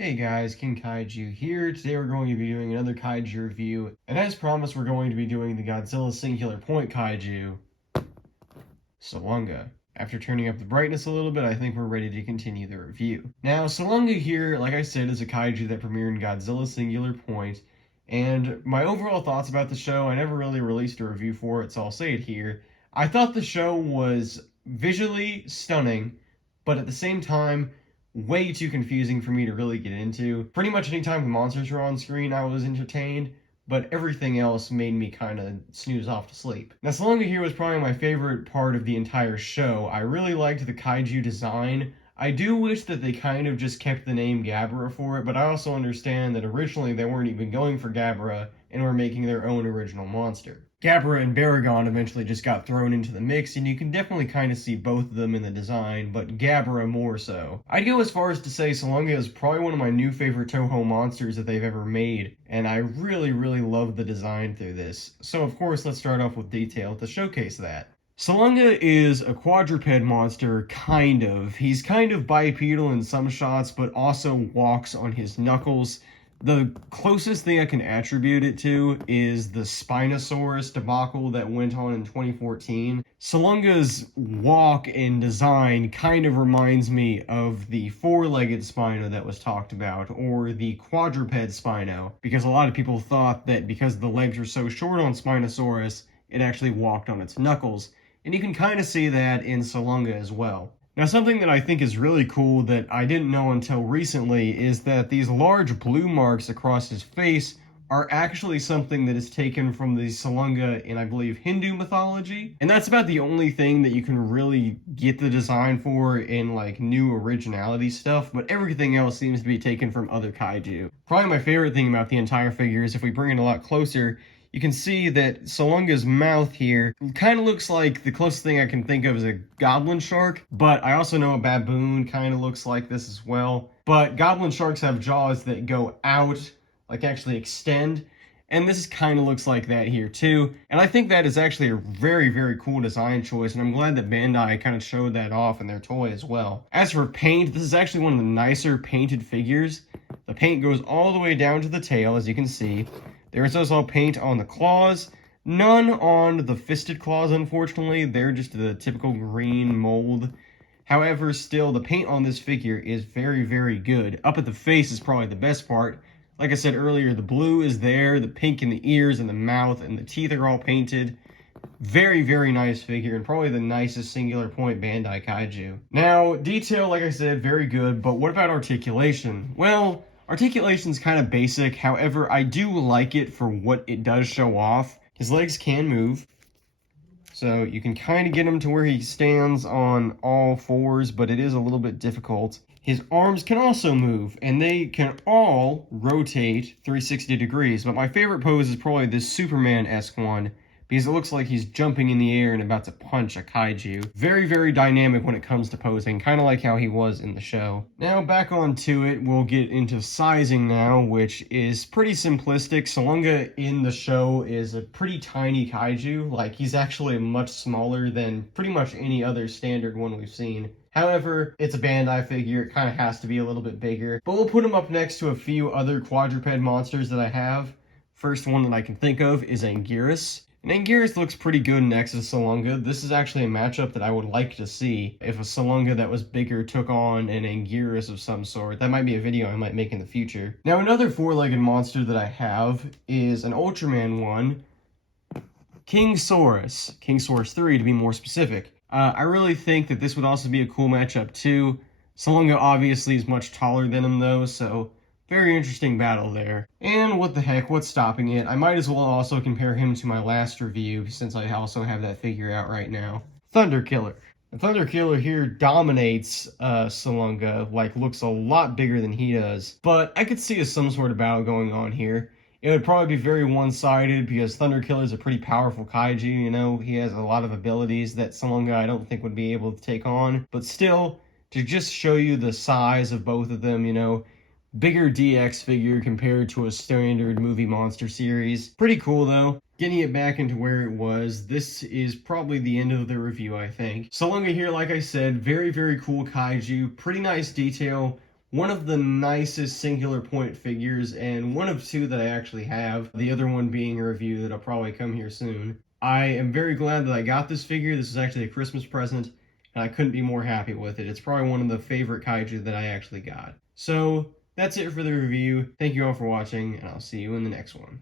Hey guys, King Kaiju here. Today we're going to be doing another Kaiju review, and as promised we're going to be doing the Godzilla Singular Point Kaiju, Salunga. After turning up the brightness a little bit, I think we're ready to continue the review. Now, Salunga here, like I said, is a Kaiju that premiered in Godzilla Singular Point, and my overall thoughts about the show, I never really released a review for it, so I'll say it here. I thought the show was visually stunning, but at the same time, way too confusing for me to really get into. Pretty much anytime the monsters were on screen, I was entertained, but everything else made me kind of snooze off to sleep. Now, Salunga here was probably my favorite part of the entire show. I really liked the kaiju design. I do wish that they kind of just kept the name Gabura for it, but I also understand that originally they weren't even going for Gabura and were making their own original monster. Gabura and Baragon eventually just got thrown into the mix, and you can definitely kind of see both of them in the design, but Gabura more so. I'd go as far as to say Salunga is probably one of my new favorite Toho monsters that they've ever made, and I really love the design through this. So of course, let's start off with detail to showcase that. Salunga is a quadruped monster, kind of. He's kind of bipedal in some shots, but also walks on his knuckles. The closest thing I can attribute it to is the Spinosaurus debacle that went on in 2014. Salunga's walk and design kind of reminds me of the four-legged Spino that was talked about, or the quadruped Spino, because a lot of people thought that because the legs were so short on Spinosaurus, it actually walked on its knuckles, and you can kind of see that in Salunga as well. Now, something that I think is really cool that I didn't know until recently is that these large blue marks across his face are actually something that is taken from the Salunga in, I believe, Hindu mythology. And that's about the only thing that you can really get the design for in, like, new originality stuff, but everything else seems to be taken from other kaiju. Probably my favorite thing about the entire figure is if we bring it a lot closer, you can see that Salunga's mouth here kind of looks like the closest thing I can think of is a goblin shark, but I also know a baboon kind of looks like this as well. But goblin sharks have jaws that go out, like actually extend, and this kind of looks like that here too. And I think that is actually a very cool design choice, and I'm glad that Bandai kind of showed that off in their toy as well. As for paint, this is actually one of the nicer painted figures. The paint goes all the way down to the tail, as you can see. There is also paint on the claws, none on the fisted claws, unfortunately. They're just the typical green mold. However, still, the paint on this figure is very good. Up at the face is probably the best part. Like I said earlier, the blue is there, the pink in the ears and the mouth, and the teeth are all painted. Very nice figure, and probably the nicest Singular Point Bandai Kaiju. Now, detail, like I said, very good, but what about articulation? Well, articulation's kind of basic, however, I do like it for what it does show off. His legs can move, so you can kind of get him to where he stands on all fours, but it is a little bit difficult. His arms can also move, and they can all rotate 360 degrees, but my favorite pose is probably this Superman-esque one, because it looks like he's jumping in the air and about to punch a kaiju. Very dynamic when it comes to posing, kind of like how he was in the show. Now, back onto it, we'll get into sizing now, which is pretty simplistic. Salunga in the show is a pretty tiny kaiju. Like, he's actually much smaller than pretty much any other standard one we've seen. However, it's a Bandai figure, it kind of has to be a little bit bigger. But we'll put him up next to a few other quadruped monsters that I have. First one that I can think of is Anguirus. And Anguirus looks pretty good next to Salunga. This is actually a matchup that I would like to see. If a Salunga that was bigger took on an Anguirus of some sort, that might be a video I might make in the future. Now, another four-legged monster that I have is an Ultraman one, King Saurus. King Saurus 3 to be more specific. I really think that this would also be a cool matchup too. Salunga obviously is much taller than him though, so very interesting battle there. And what the heck, what's stopping it? I might as well also compare him to my last review, since I also have that figure out right now. Thunder Killer. The Thunder Killer here dominates Salunga, like looks a lot bigger than he does. But I could see some sort of battle going on here. It would probably be very one-sided because Thunder Killer is a pretty powerful kaiju, you know. He has a lot of abilities that Salunga I don't think would be able to take on. But still, to just show you the size of both of them, you know, bigger DX figure compared to a standard movie monster series. Pretty cool though. Getting it back into where it was, this is probably the end of the review, I think. Salunga here, like I said, very cool kaiju, pretty nice detail, one of the nicest singular point figures, and one of two that I actually have, the other one being a review that'll probably come here soon. I am very glad that I got this figure. This is actually a Christmas present, and I couldn't be more happy with it. It's probably one of the favorite kaiju that I actually got. So, that's it for the review. Thank you all for watching, and I'll see you in the next one.